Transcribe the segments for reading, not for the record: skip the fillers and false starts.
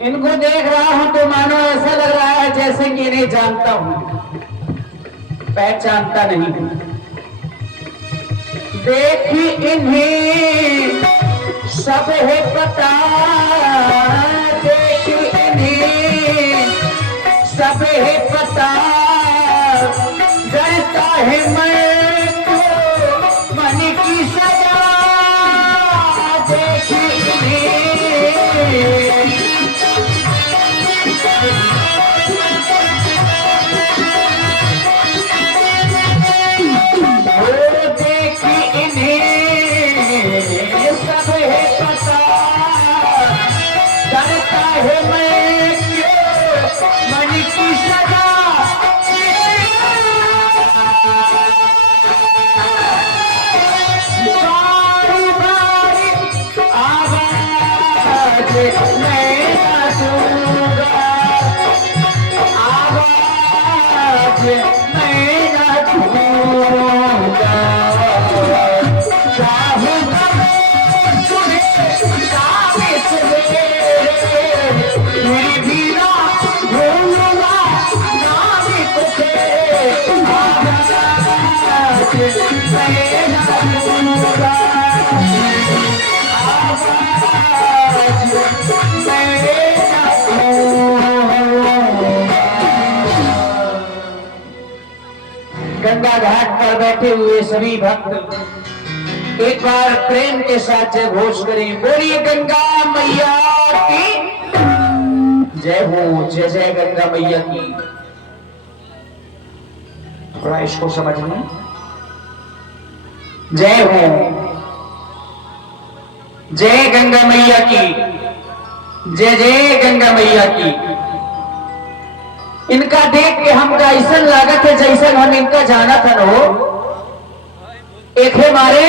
इनको देख रहा हूं तो मानो ऐसा लग रहा है जैसे कि इन्हें जानता हूं, पहचानता नहीं हूं। देखी इन्हें सब है पता, देखी इन्हें सब है पता, डरता है मैं तो मन की सजा, देखी इन्हें। गंगा घाट पर बैठे हुए सभी भक्त एक बार प्रेम के साथ जय घोष करें, बोलिए गंगा मैया की जय हो। जय जय गंगा मैया की। थोड़ा इसको समझना, जय हो, जय गंगा मैया की, जय जय गंगा मैया की। इनका देख के हमका ऐसा लागत है जैसा हम इनका जाना था नो। एक है मारे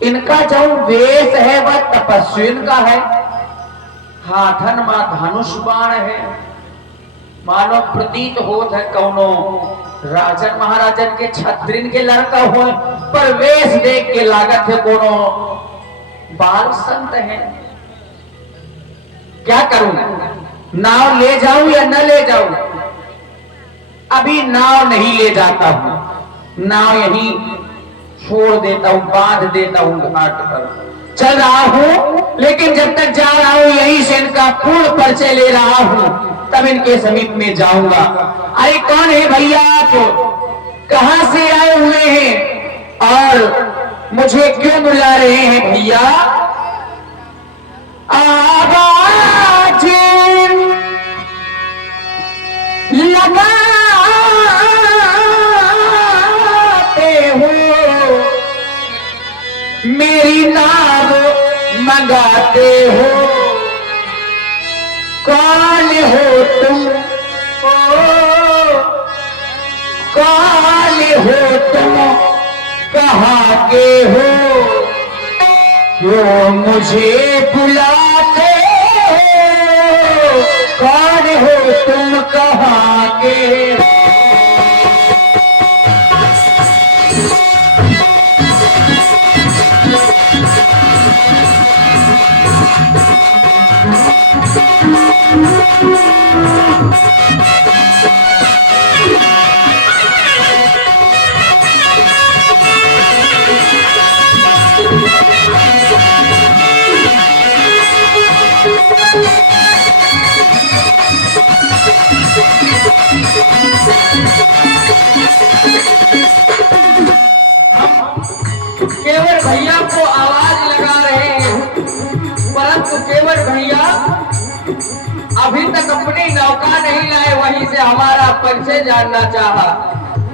इनका जो वेश है वह तपस्विन का है, हाथन मा धनुष बाण है, मानो प्रतीत होत है कौनो राजन महाराजन के छत्रिन के लड़का हो, पर वेश देख के लागत है कोनो बाल संत है। क्या करूं, नाव ले जाऊं या न ले जाऊं? अभी नाव नहीं ले जाता हूं, नाव यहीं छोड़ देता हूं, बांध देता हूं घाट पर। चल रहा हूं लेकिन जब तक जा रहा हूं यहीं से इनका पूर्ण परिचय ले रहा हूं, तब इनके समीप में जाऊंगा। अरे कौन है भैया आप, कहां से आए हुए हैं और मुझे क्यों बुला रहे हैं भैया? आवाज लगाते हो, मेरी नाम मंगाते हो, कौन हो तुम, कौन हो तुम, कहाँ के हो, क्यों मुझे बुलाते हो, कौन हो तुम, कहाँ के हो? केवल भैया को आवाज लगा रहे हैं, परंतु केवल भैया अभी तक अपनी नौका नहीं लाए, वहीं से हमारा परिचय जानना चाहा,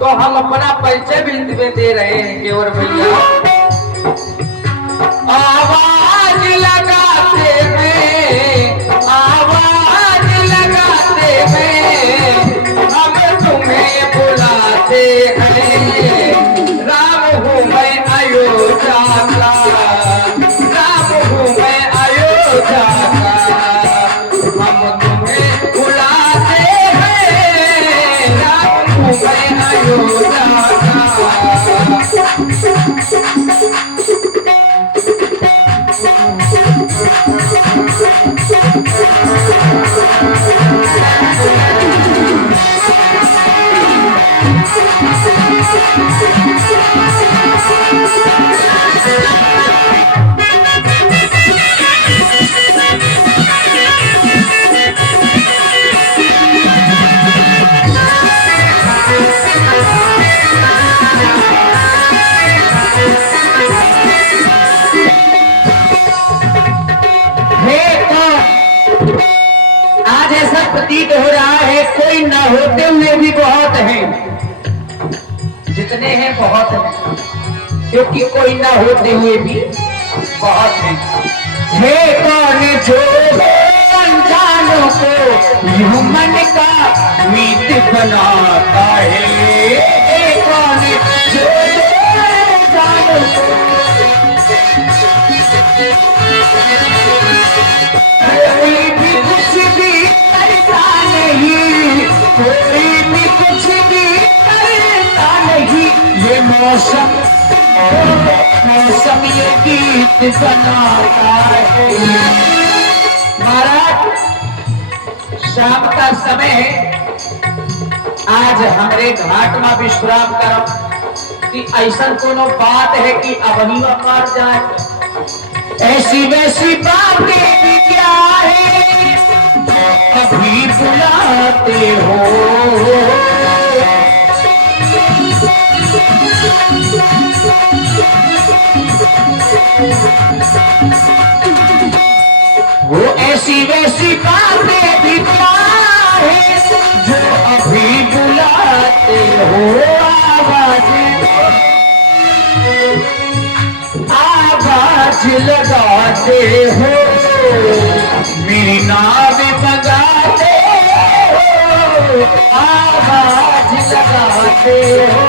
तो हम अपना परिचय भी दे रहे हैं। केवल भैया आवाज लगाते हैं, आवाज लगाते हैं, हम तुम्हें बुलाते हैं, राम हूँ मैं अयोध्या का, राम हूँ मैं अयोध्या का, हम तुम्हें बुलाते हैं, राम हूँ मैं अयोध्या का। प्रतीत हो रहा है कोई न होते हुए भी बहुत हैं, जितने हैं बहुत हैं, क्योंकि कोई न होते हुए भी बहुत हैं। हे कौन जो अनजानों को यूं मन का मीत बनाता है, हे कौन जो अनजानों को कोई भी कुछ भी करता नहीं, कोई भी कुछ भी करता नहीं, ये मौसम ये गीत बनाता है। महाराज शाम का समय है, आज हमारे घाट में विश्राम करम कि ऐसा कोनो बात है कि अबही मार जाए, ऐसी वैसी बातें भी क्या है कभी बुलाते हो। वो ऐसी वैसी बातें भी क्या है जो अभी बुलाते हो। आवाज लगाते हो, मेरी नाव बगाते हो, आवाज लगाते हो।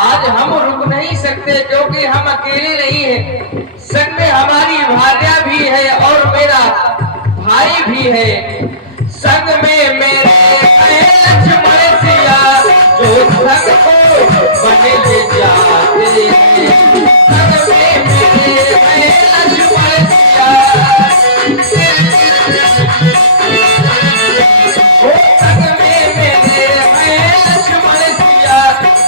आज हम रुक नहीं सकते क्योंकि हम अकेले नहीं हैं, संग में हमारी भार्या भी है और मेरा भाई भी है, संग में मेरे लक्ष्मण सिया जो संग को बने ले जाते हैं, संग में मेरे लक्ष्मण सिया संग में मेरे लक्ष्मण सिया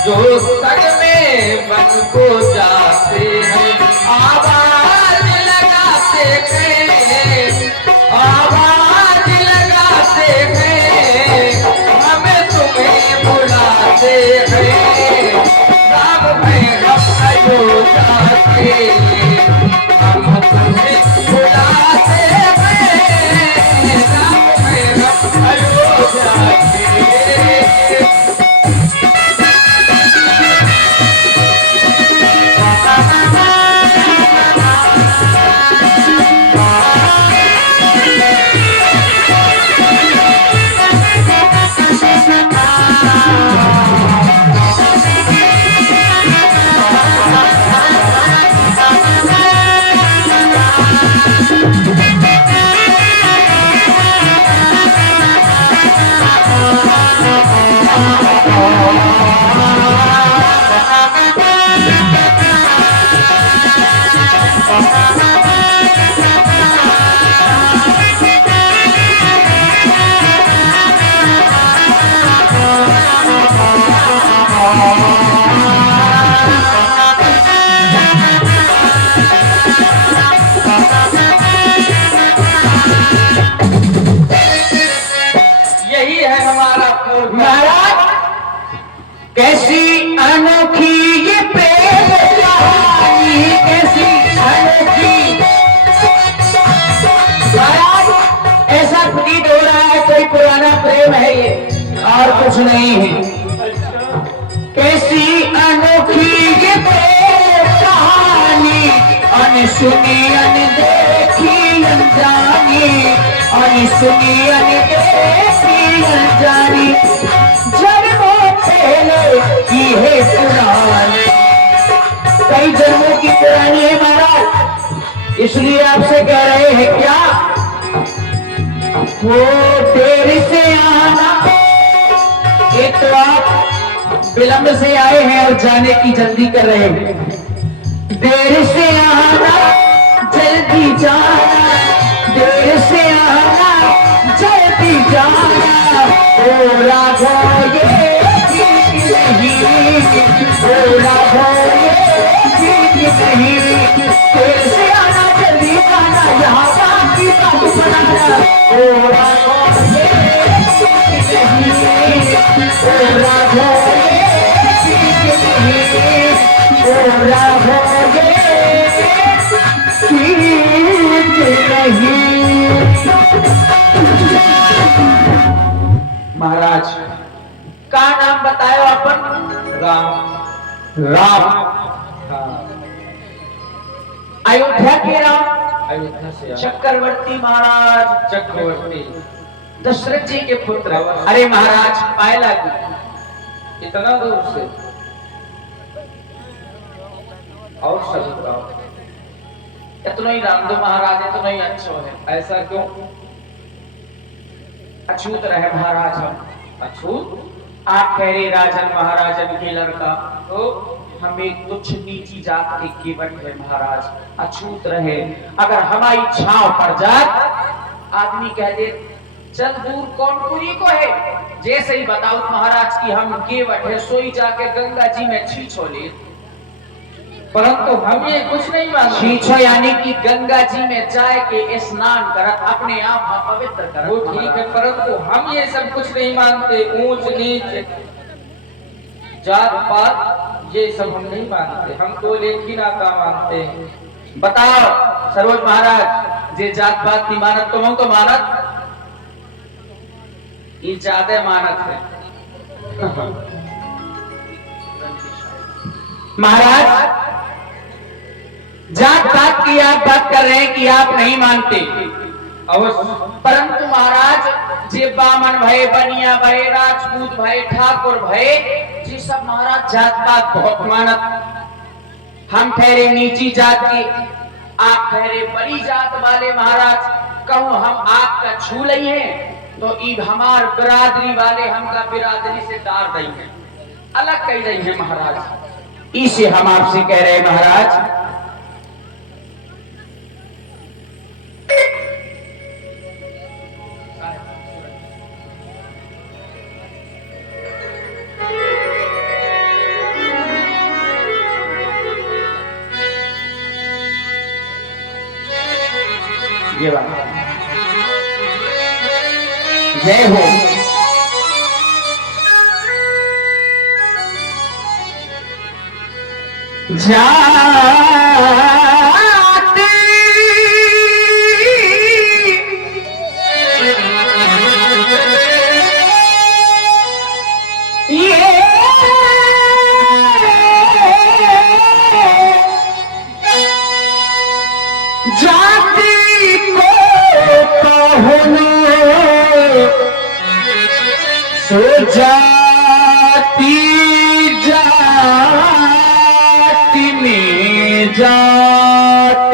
जो संग में बन को जाते हैं। आवाज लगाते हैं, आवाज लगाते हैं, हमें तुम्हें बुलाते हैं, राम में हम हो जाते, हम तुम्हें बुलाते हैं, राम में हम हो जाते। कैसी अनोखी ये प्रेम कहानी, कैसी अनोखी। ऐसा प्रतीत हो रहा है कोई पुराना प्रेम है ये और कुछ नहीं है। कैसी अनोखी ये प्रेम कहानी, सुनी अनदेखी अनजानी, सुनी अनदेखी अनजानी, जन्मों पहले की है पुरानी। कई जन्मों की पुरानी है महाराज, इसलिए आपसे कह रहे हैं क्या, वो देर से आना। एक तो आप विलंब से आए हैं और जाने की जल्दी कर रहे हैं। देर से आना जल्दी जाना, देर से आना जल्दी जाना, ओ राघो ये ठीक नहीं, ओ राघो ये ठीक नहीं। देर से आना जल्दी जाना, यहाँ बात की बात बनाना, ओ राघो ये ठीक नहीं, ओ राघो ये ठीक नहीं, ओ राघो ये ठीक नहीं। महाराज का नाम बतायो अपन? राम। राम, अयोध्या के राम? अयोध्या से चक्रवर्ती महाराज, चक्रवर्ती दशरथ जी के पुत्र। अरे महाराज पायला इतना दूर से और सब इतना ही राम दो महाराज, इतना ही अच्छा है। ऐसा क्यों? अछूत रहे महाराज हम। अछूत? आप कह रहे राजन महाराजन के लड़का, तो हमें तुच्छ नीची जात के केवट है महाराज, अछूत रहे। अगर हमारी छांव पर जात आदमी कह दे चल दूर कौन पूरी को है, जैसे ही बताओ महाराज की हम केवट है, सोई जाके गंगा जी में छीछो ले। परंतु हम ये कुछ नहीं मानते। छीछो यानी कि गंगा जी में जाए के स्नान करत अपने आप हम पवित्र करत। वो ठीक है, परंतु हम ये सब कुछ नहीं मानते। ऊंच नीच जात पात ये सब हम नहीं मानते, हम तो एक ही नाता मानते हैं। बताओ सरोज महाराज, जे जात पात की मानत तो हम तो मानत, ये ज्यादा मानत है। महाराज जात पात की आप बात कर रहे हैं कि आप नहीं मानते अवश्य, परंतु महाराज जे बामन भये, बनिया भये, राजपूत भये, ठाकुर भये, जी सब महाराज जात पात बहुत मानत। हम ठहरे नीची जात की, आप ठहरे बड़ी जात वाले महाराज। कहूं हम आपका छू लई हैं तो ईब हमार बिरादरी वाले हमका बिरादरी से डार दई है, अलग कही रही है महाराज। इसे हम आपसे कह रहे हैं महाराज, ये बात जय हो। जाते ये जाति को कहो सो जाति जाति में जात,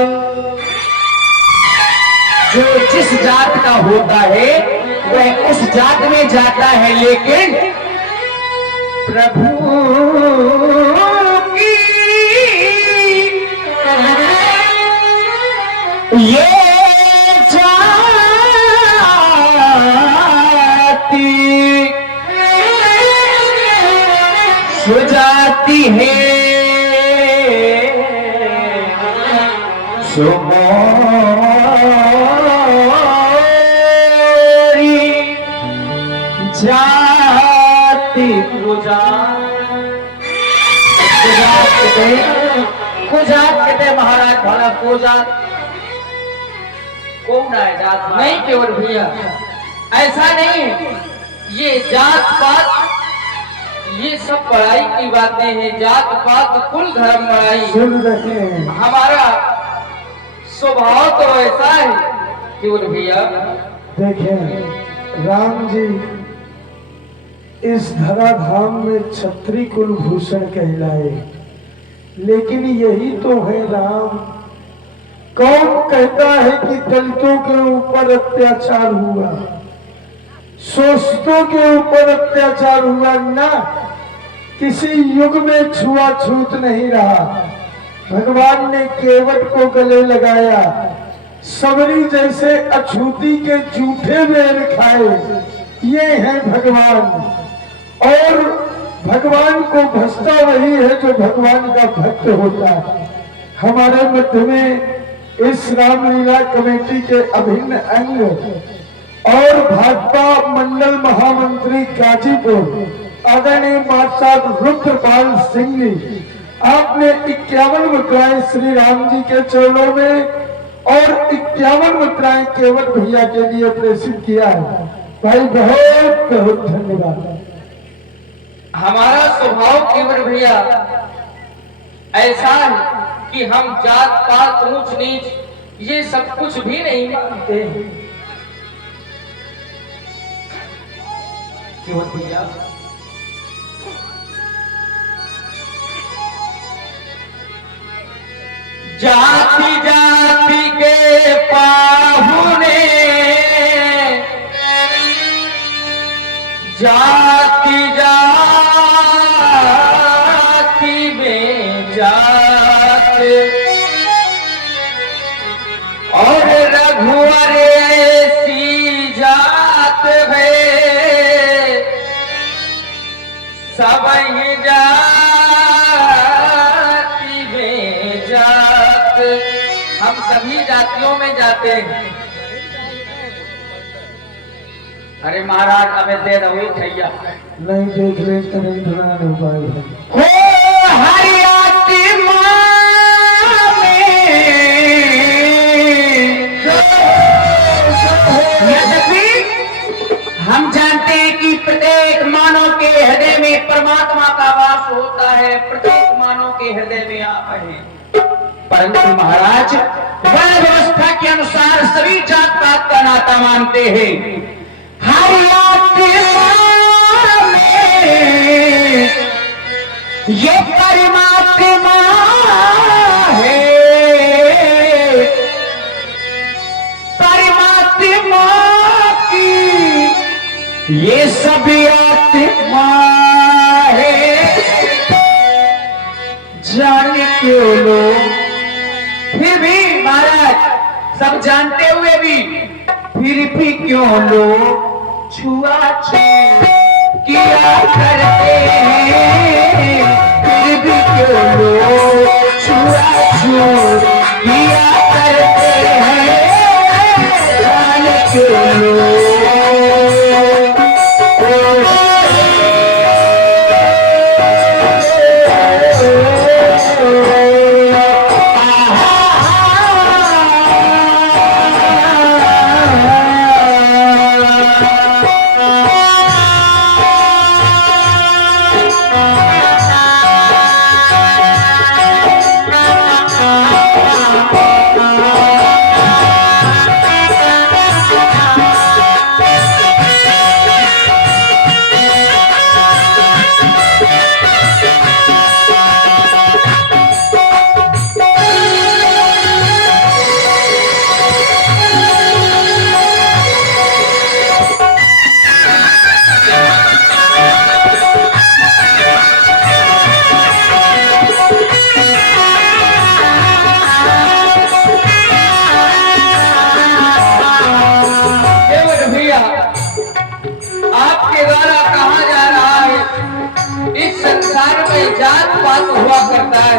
जो जिस जात का होता है वह उस जात में जाता है, लेकिन प्रभु की ये जाति सुजाती है सुमोरी जाति कुजात कहते महाराज। भला कुजात कौन है जात? नहीं केवल भैया, ऐसा नहीं है। ये जात पात ये सब पढ़ाई की बातें हैं। जात पात कुल धर्म बढ़ाई। हमारा स्वभाव तो ऐसा है कि वो भैया देखें राम जी इस धराधाम में छत्री कुलभूषण कहलाए, लेकिन यही तो है राम। कौन कहता है कि दलितों के ऊपर अत्याचार हुआ, शोषितों के ऊपर अत्याचार हुआ ना, किसी युग में छुआछूत नहीं रहा। भगवान ने केवट को गले लगाया, सबरी जैसे अछूती के जूठे बेर खाए। ये है भगवान, और भगवान को भजता वही है जो भगवान का भक्त होता है। हमारे मध्य में इस रामलीला कमेटी के अभिन्न अंग और भाजपा मंडल महामंत्री गाजीपुर आदरणीय मास्टर रुद्रपाल सिंह जी, आपने 51 मुद्राएं श्री राम जी के चरणों में और 51 मुद्राएं केवट भैया के लिए प्रेषित किया है। भाई बहुत बहुत धन्यवाद। हमारा स्वभाव केवल भैया ऐसा है कि हम जात पात ऊंच नीच ये सब कुछ भी नहीं मानते हैं। क्यों भैया जाति जाति के पाहुने जाति जाति में जाते और रघुवर ऐसी जात है सब ही जाति में जात। हम सभी जातियों में जाते हैं। अरे महाराज हमें दे दो भैया। नहीं देख ले तो नहीं धुना नहीं पाएगा। हो हरियाती हम जानते हैं कि प्रत्येक मानव के हृदय में परमात्मा का वास होता है, प्रत्येक मानव के हृदय में आप हैं। परंतु महाराज वर्ण व्यवस्था के अनुसार सभी जात पात का नाता मानते हैं। ये परमात्मा है, परमात्मा की ये सभी आत्मा है। जाने क्यों लोग फिर भी महाराज सब जानते हुए भी क्यों लोग छुआछूत किया करते हैं। फिर भी क्यों लोग छुआछूत किया करते हैं। जाने क्यों लोग जात पात हुआ करता है,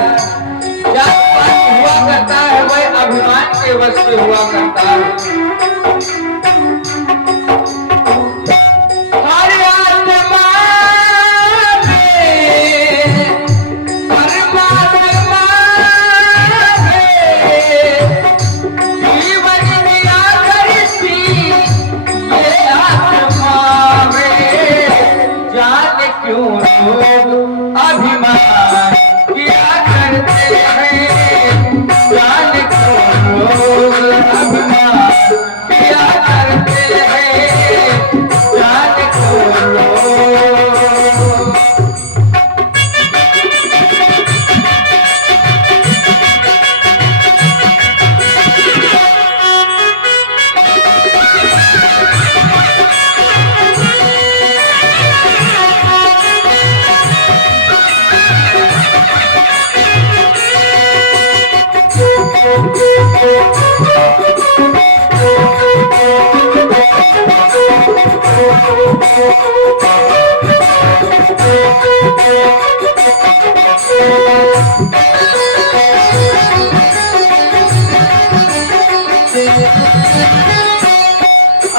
जात पात हुआ करता है, वह अभिमान के वश में हुआ करता है। अभिमान किया करते हैं, जान क्यों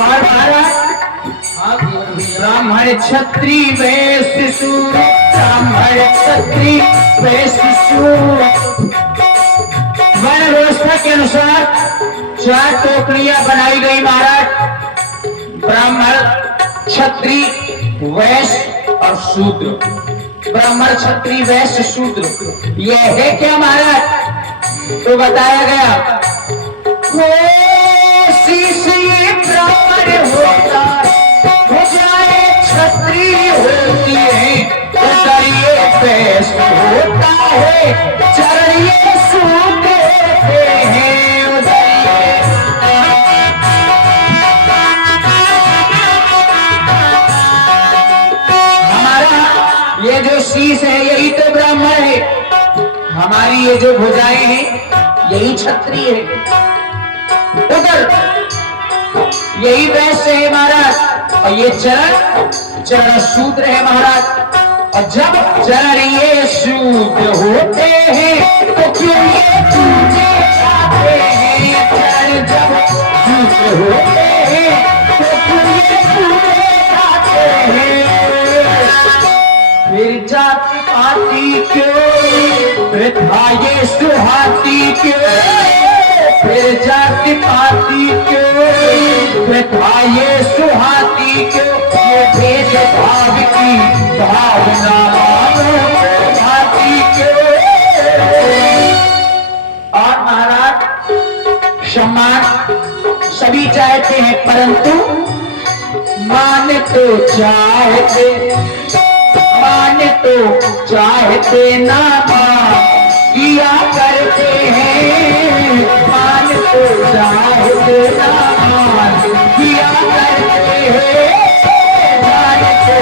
और महाराज हाँ केवट भैया। ब्राह्मण क्षत्रिय वैश्य शूद्र, ब्राह्मण क्षत्रिय वैश्य शूद्र वर्ण व्यवस्था के अनुसार 4 टोकरियां बनाई गई महाराज। ब्राह्मण क्षत्रिय वैश्य और शूद्र। ब्राह्मण क्षत्रिय वैश्य शूद्र यह है क्या महाराज? तो बताया गया शीश ये ब्राह्मण होता भुजाएं क्षत्रिय होती है, उधर ये वैश्य होता है, चरण ये शूद्र होते हैं, उधर ये हमारा ये जो शीश है यही तो ब्राह्मण है, हमारी ये जो भुजाएं हैं यही क्षत्रिय है, उधर यही वैश्य है महाराज, और ये चरण शूद्र है महाराज। और जब चरण ये शूद्र होते हैं तो क्यों ये पूजे जाते हैं? चरण जब शूद्र होते हैं तो क्यों ये पूजे जाते हैं? फिर जाति पाति क्यों वृथा ये सुहाती क्यों? फिर जाति पाति क्यों वृथा ये सुहाती क्यों? ये भेद भाव की भावना मानो भाती क्यों? और महाराज सम्मान सभी चाहते हैं, परंतु मान तो चाहते ना मान किया करते हैं, मान तो चाहते ना मान किया करते हैं, जानते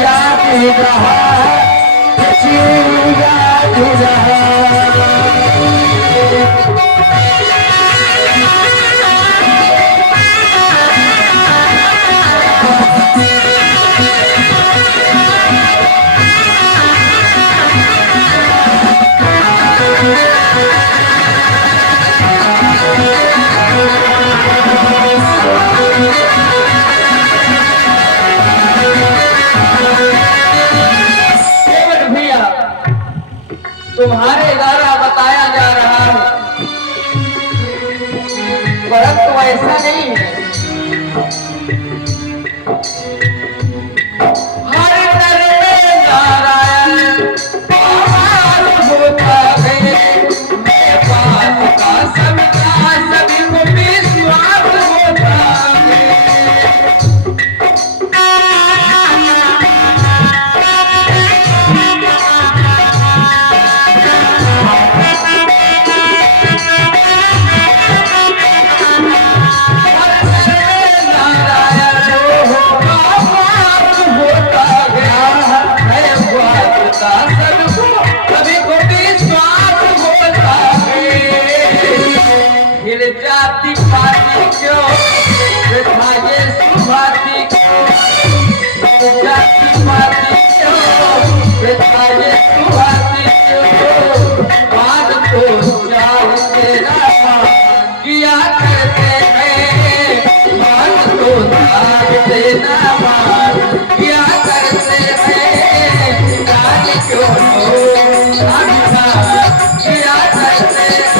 याद तुम्हारे द्वारा बताया जा रहा है, परंतु ऐसा नहीं है। हर नर में नारायण पार होता है, मैं बात का सबका सभी को विश्वास होता है। जाति पाति क्यों वृथा ये सुभाती क्यों? जाति पाति क्यों वृथा ये सुभाती क्यों? मान तो चाहते ना किया करते हैं, मान तो चाहते ना किया करते हैं, जाति क्यों किया करते हैं।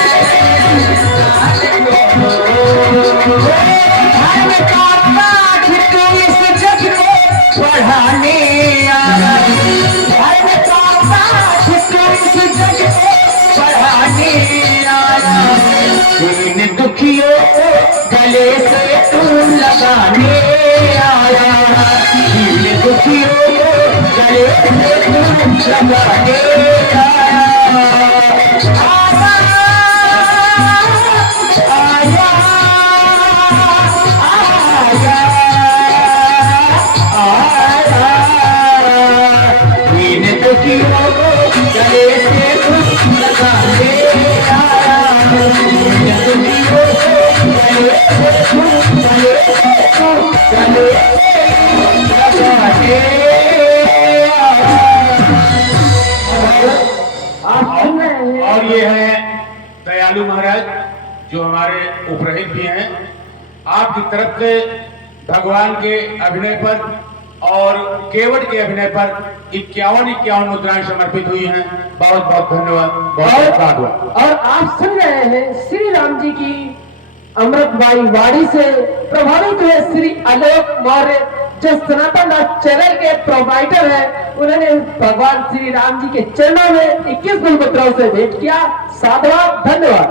धर्म का पाठ तो इस जग को पढ़ाने आया, धर्म का पाठ तो इस जग को पढ़ाने आया। और ये है दयालु महाराज जो हमारे उपरहित भी हैं। आपकी तरफ से भगवान के अभिनय पर और केवट के अभिनय पर 51 मुद्राएं समर्पित हुई हैं। बहुत बहुत धन्यवाद, बहुत साधुवाद। और आप सुन रहे हैं श्री राम जी की अमृतबाई वाणी से प्रभावित हुए श्री आलोक मौर्य जो सनातन चैनल के प्रोवाइडर हैं। उन्होंने भगवान श्री राम जी के चरणों में 21 मुद्राओं से भेंट किया। साधुवाद, धन्यवाद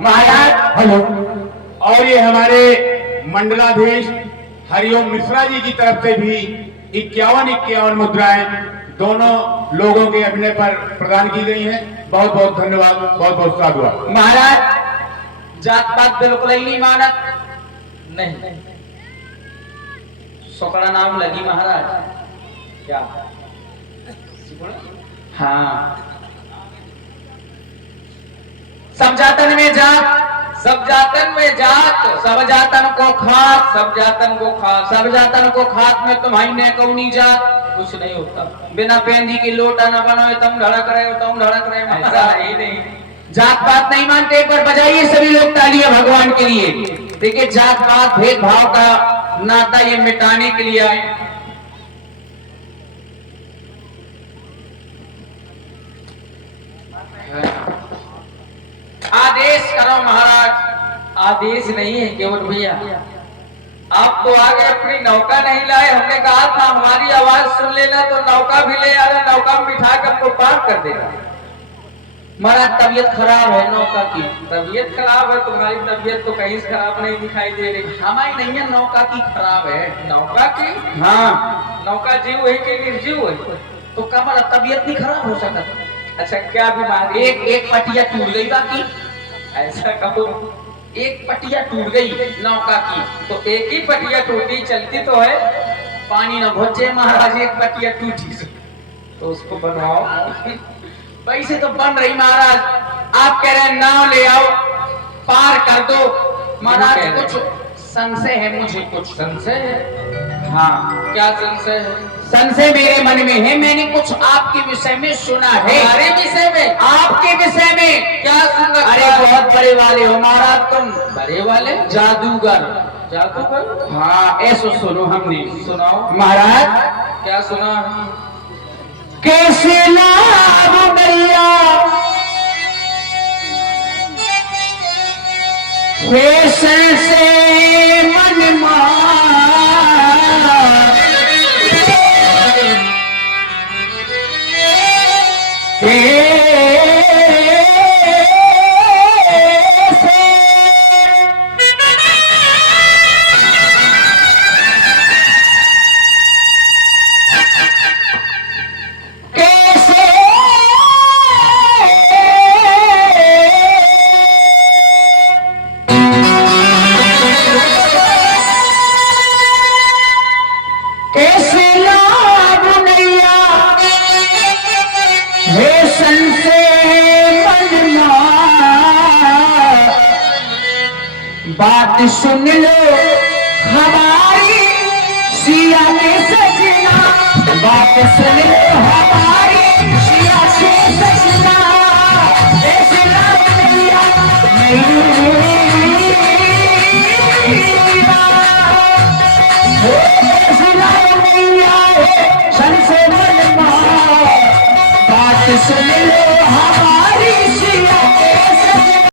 महाराज। हेलो। और ये हमारे मंडलाधीश हरिओम मिश्रा जी की तरफ से भी 51 मुद्राएं दोनों लोगों के अभिनय पर प्रदान की गई हैं। बहुत बहुत धन्यवाद, बहुत बहुत साधुवाद। महाराज जात पात बिल्कुल ही नहीं मानत। नहीं, सोकड़ा नाम लगी महाराज क्या हाँ। सब जातन में जात, सब जातन में जात, सब जातन को खात, सब जातन को खास, सब जातन को खात में तुम्हारी ने कौनी जात। कुछ नहीं होता। बिना पेंदी की लोटा न बनाओ तुम धड़क रहे हो, तुम धड़क रहे हो। ऐसा ही नहीं। जात पात नहीं मानते। एक बार बजाइए सभी लोग तालियां भगवान के लिए। देखिए जात पात भेदभाव का नाता ये मिटाने के लिए आए। आदेश करो महाराज। आदेश नहीं है केवट भैया, आप तो आगे अपनी नौका नहीं लाए। हमने कहा था हमारी आवाज सुन लेना तो नौका भी ले आना, नौका में बिठा कर आपको पार कर देगा। महाराज तबीयत खराब है नौका की। तबीयत खराब है? तुम्हारी तबीयत तो कहीं से खराब नहीं दिखाई दे रही। हमारी नहीं है, नौका की खराब है। नौका की? हाँ। नौका जीव है कि निर्जीव है? तो कमर तबीयत नहीं खराब हो सकता। अच्छा, क्या बीमारी? एक पटिया टूट गई बाकी। ऐसा कहो, एक पटिया टूट गई नौका की। तो एक ही पटिया टूटी, चलती तो है। पानी न भोजे महाराज, एक पटिया टूटी तो उसको बनवाओ। पैसे तो बन रही महाराज। आप कह रहे हैं नाव ले आओ, पार कर दो। महाराज कुछ संशय है मुझे, कुछ संशय है? हाँ। क्या संशय है? संशय मेरे मन में है। मैंने कुछ आपके विषय में सुना है। हमारे विषय में? आपके विषय में क्या सुना? अरे बहुत बड़े वाले हो महाराज तुम। बड़े वाले? जादूगर। जादूगर? हाँ ऐसो सुनो हमने। सुनाओ महाराज। क्या सुना? कैसे लाभ भैया से मन बात सुन लो हमारी सिया के सजना। बात सुन लो हमारी सिया के सजना। ऐसे लाभ भैया बात सुन लो हमारी सिया के